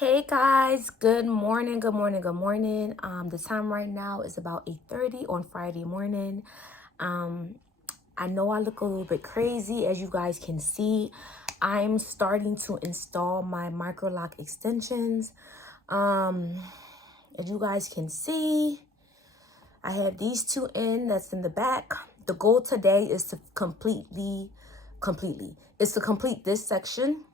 Hey guys, good morning, good morning, good morning. The time right now is about 8:30 on Friday morning. Um, I know I look a little bit crazy, as you guys can see. I'm starting to install my micro lock extensions. As you guys can see, I have these two that's in the back. The goal today is to complete this section.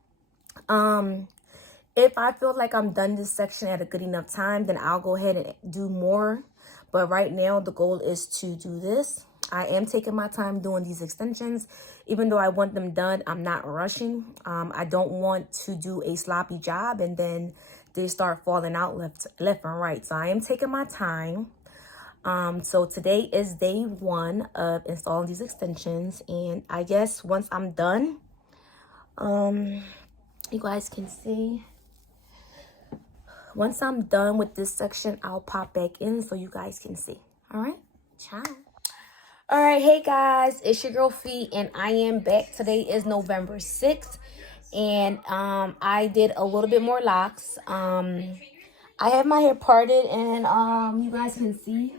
If I feel like I'm done this section at a good enough time, then I'll go ahead and do more. But right now, the goal is to do this. I am taking my time doing these extensions. Even though I want them done, I'm not rushing. I don't want to do a sloppy job and then they start falling out left and right. So I am taking my time. So today is day one of installing these extensions. And I guess once I'm done, you guys can see. Once I'm done with this section, I'll pop back in so you guys can see. All right, ciao. All right, hey guys, it's your girl Fee, and I am back. Today is November 6th, and I did a little bit more locks. I have my hair parted, and you guys can see.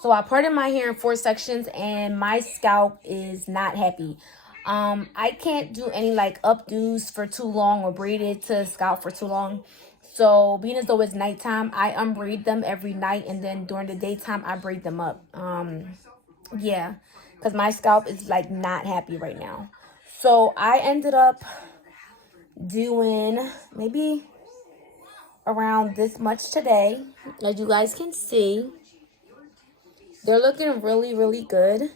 So I parted my hair in 4 sections, and my scalp is not happy. I can't do any like updos for too long or braided to scalp for too long. So being as though it's nighttime, I unbraid them every night, and then during the daytime I braid them up. Yeah, because my scalp is like not happy right now. So I ended up doing maybe around this much today. As you guys can see, they're looking really, really good.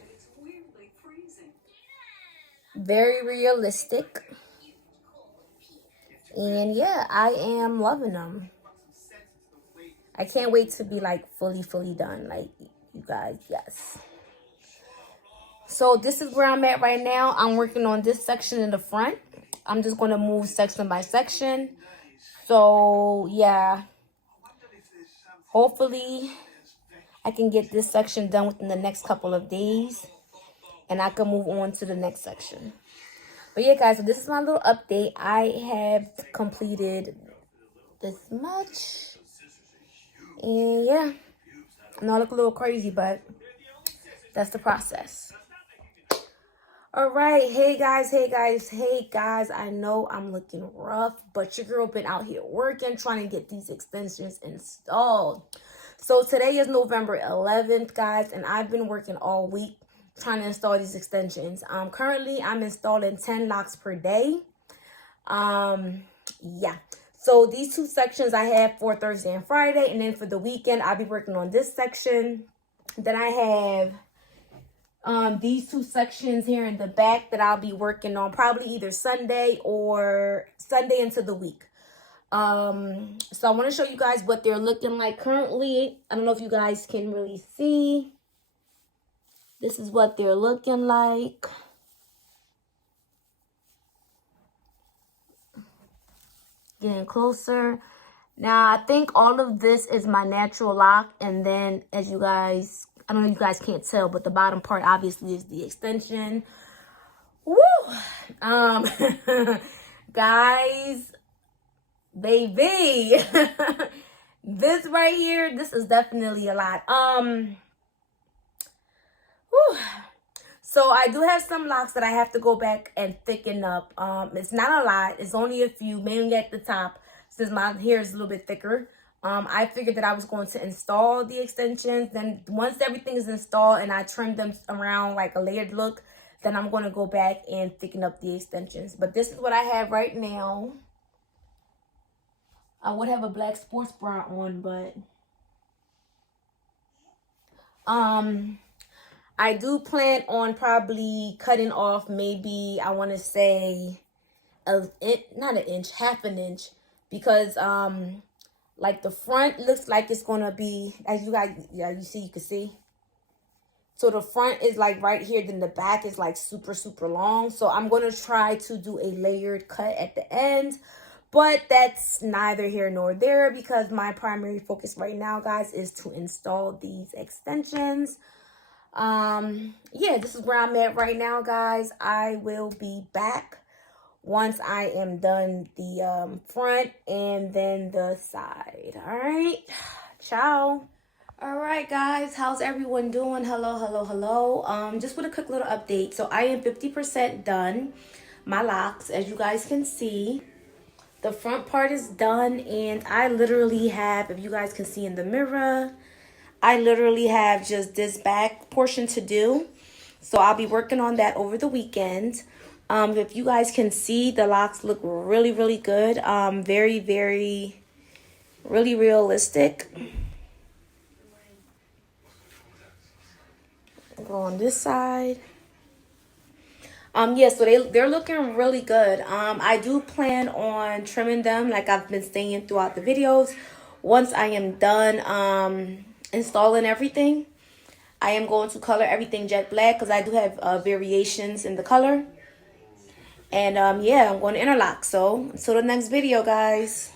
Very realistic. And yeah, I am loving them. I can't wait to be like fully done. Like, you guys, yes. So this is where I'm at right now. I'm working on this section in the front. I'm just going to move section by section. So yeah, hopefully I can get this section done within the next couple of days, and I can move on to the next section. But yeah, guys, so this is my little update. I have completed this much. And yeah, I know I look a little crazy, but that's the process. All right, hey guys, I know I'm looking rough, but your girl been out here working, trying to get these extensions installed. So today is November 11th, guys, and I've been working all week trying to install these extensions. Currently I'm installing 10 locks per day. Yeah. So these 2 sections I have for Thursday and Friday, and then for the weekend I'll be working on this section. Then I have these 2 sections here in the back that I'll be working on probably either Sunday or Sunday into the week. So I want to show you guys what they're looking like currently. I don't know if you guys can really see. This is what they're looking like. Getting closer. Now, I think all of this is my natural lock. And then, as you guys, I don't know if you guys can't tell, but the bottom part obviously is the extension. Woo! Guys, baby. This right here, this is definitely a lot. Whew. So I do have some locks that I have to go back and thicken up. It's not a lot. It's only a few, mainly at the top, since my hair is a little bit thicker. I figured that I was going to install the extensions. Then once everything is installed and I trim them around like a layered look, then I'm going to go back and thicken up the extensions. But this is what I have right now. I would have a black sports bra on, but I do plan on probably cutting off maybe, I want to say, not an inch, half an inch. Because, like the front looks like it's going to be, as you guys, yeah, you can see. So the front is like right here, then the back is like super long. So I'm going to try to do a layered cut at the end. But that's neither here nor there because my primary focus right now, guys, is to install these extensions. Yeah, this is where I'm at right now, guys. I will be back once I am done the front and then the side. All right, ciao. All right, guys, how's everyone doing? Hello, hello, hello. Just with a quick little update. So I am 50% done my locks, as you guys can see. The front part is done, and I literally have, if you guys can see in the mirror, I literally have just this back portion to do. So I'll be working on that over the weekend. If you guys can see, the locks look really, really good. Very, very, really realistic. Go on this side. Yeah, so they're looking really good. I do plan on trimming them like I've been saying throughout the videos. Once I am done installing everything, I am going to color everything jet black because I do have variations in the color. And yeah, I'm going to interlock. So until the next video, guys.